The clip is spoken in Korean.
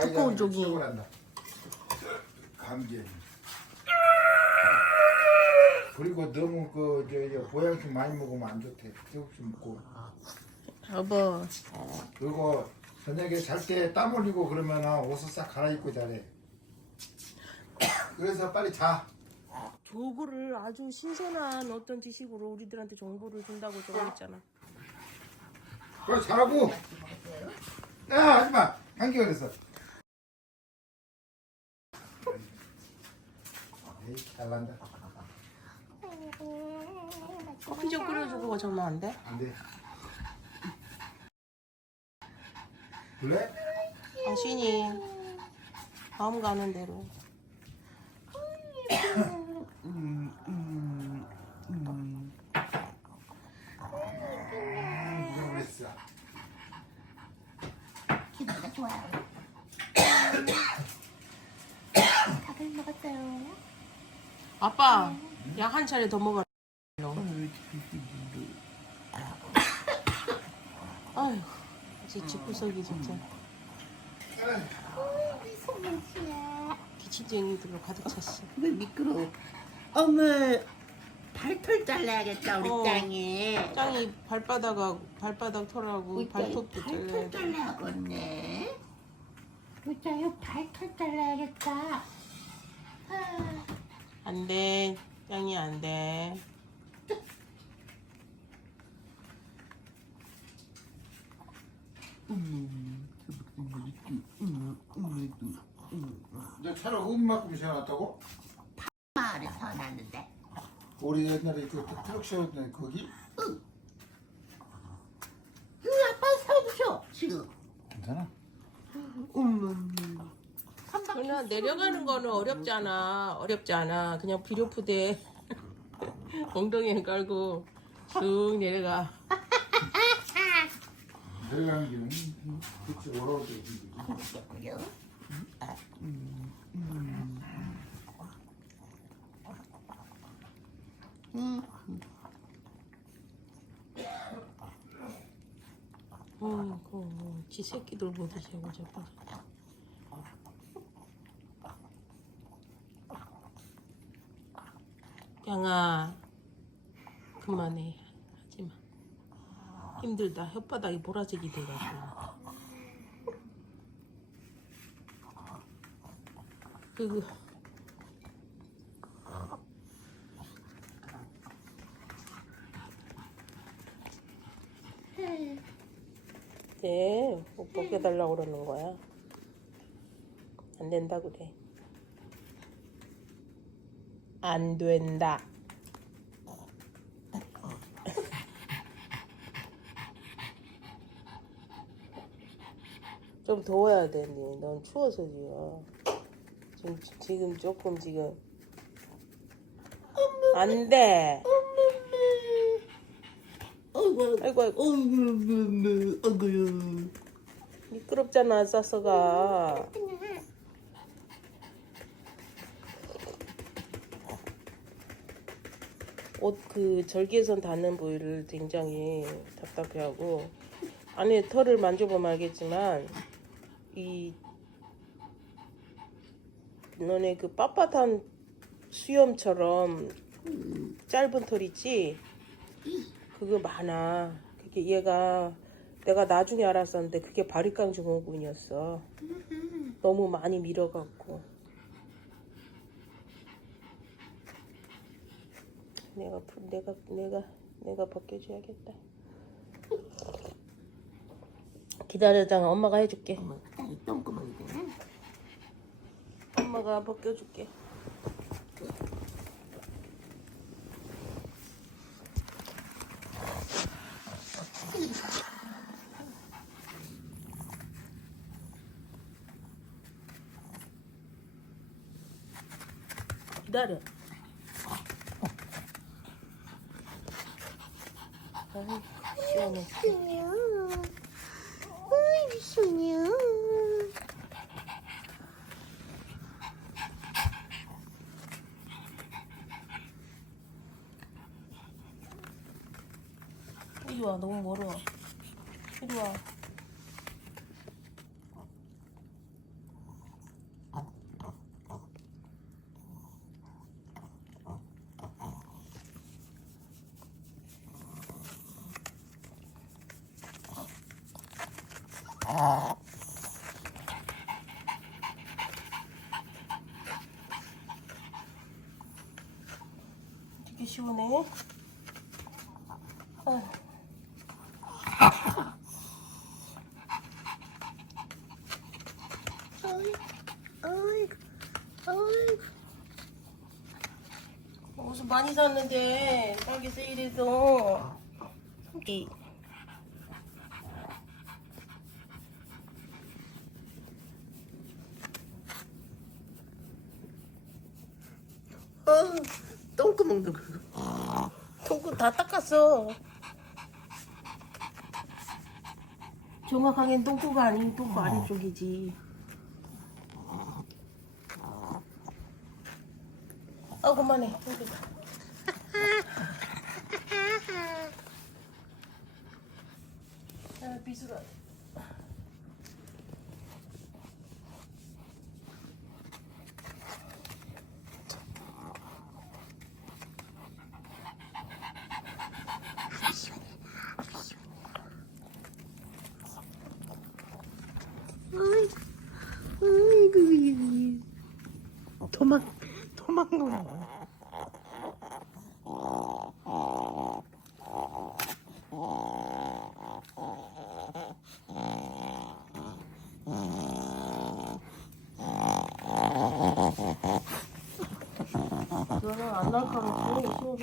두꺼운 쪽이. 감기. 그리고 너무 그 저, 저 보양식 많이 먹으면 안 좋대. 조금씩 먹고. 여보 그리고 저녁에 잘 때 땀 흘리고 그러면 옷을 싹 갈아입고 자래. 그래서 빨리 자. 저거를 아주 신선한 어떤 지식으로 우리들한테 정보를 준다고 저거 있잖아 그래 자라고. 야 하지마. 감기 걸렸어. 에이 잘난다. 커피 좀 끓여주고 정말 안 돼? 안 돼. 그래? 당신이 마음 가는 대로 음, 그랬어. 기분가 좋아요. 밥을 먹었어요. 아빠 약 한 차례 더 먹어라 아휴 이제 집구석이 진짜. 기침쟁이들로 가득 찼어 왜 미끄러워? 어머 발털 잘라야겠다 우리 어. 짱이. 짱이 발바닥하고 발바닥 털하고 우리 발톱도 잘라야 돼 잘라야겠네. 우리 짱이 발털 잘라야겠다. 아, 안 돼 짱이 안돼 너 차를 얼마큼 세워놨다고? 마을에 서놨는데. 우리 옛날에 그 트럭 세웠던 거기? 응 아빠 서주셔 지금. 괜찮아? 어머. 내려가는 거는 어렵지 않아 어렵지 않아 그냥 비료푸대 엉덩이에 깔고 쭉 내려가 내려가는 길은 그치 어려운데 그래요? 어, 그, 지 새끼들 보듯이 하고 자꾸. 양아, 그만해. 하지 마. 힘들다. 혓바닥이 보라색이 돼가지고. 그, 네, 옷 벗겨달라고 그러는 거야. 안 된다 그래. 안 된다. 좀 더워야 되니. 넌 추워서 지금. 지금 조금 지금 안 돼. 어이구 아이고 아이고. 미끄럽잖아 싸서가. 옷 그 절개선 닿는 부위를 굉장히 답답해하고 안에 털을 만져보면 알겠지만 이 너네 그 빳빳한 수염처럼 짧은 털 있지? 그거 많아. 그게 얘가 내가 나중에 알았었는데 그게 바리깡 증후군이었어. 너무 많이 밀어갖고 내가 푸- 내가 내가 내가 벗겨줘야겠다. 기다려다가 엄마가 해줄게. 어머 다리 똥구멍이네. 엄마가 벗겨줄게. 기다려. 아이, 시원해. 소녀. 어이, 소녀. 이리 와, 너무 멀어. 이리 와. 되게 시원해. 아. 어이구. 옷을 많이 샀는데 싸게 세일해서 이 어, 똥구멍도 그거. 똥구 다 닦았어. 정확하게는 똥구가 아닌 똥구 아래쪽이지. 아 그만해. 똥구. 아 비수라. 아이고, 도망, 도망가. 너는 안 날카롭고.